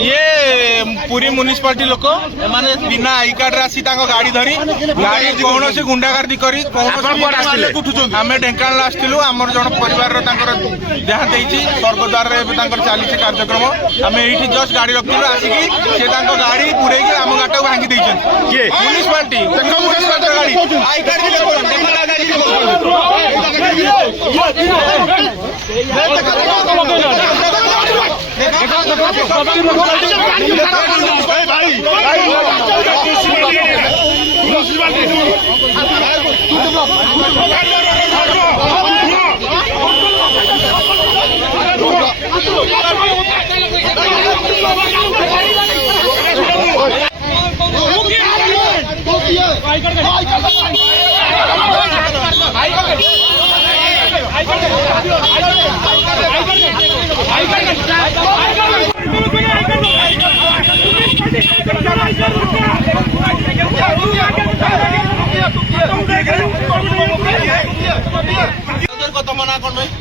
ये पूरी म्युनिसिपालिटी लोक माने बिना आई कार्ड आसी गाड़ी धरी गाड़ी कौन से गुंडागर्दी करी आम ढेंकानाल आसलु आमर जन परिवार देहांत स्वर्गद्वार चली कार्यक्रम आम ये जस्ट गाड़ी रखिलु आसिकी से गाड़ी पूरे आम गाड़ी को भांगी म्युनिसिपालिटी गाड़ी आई कत मना कर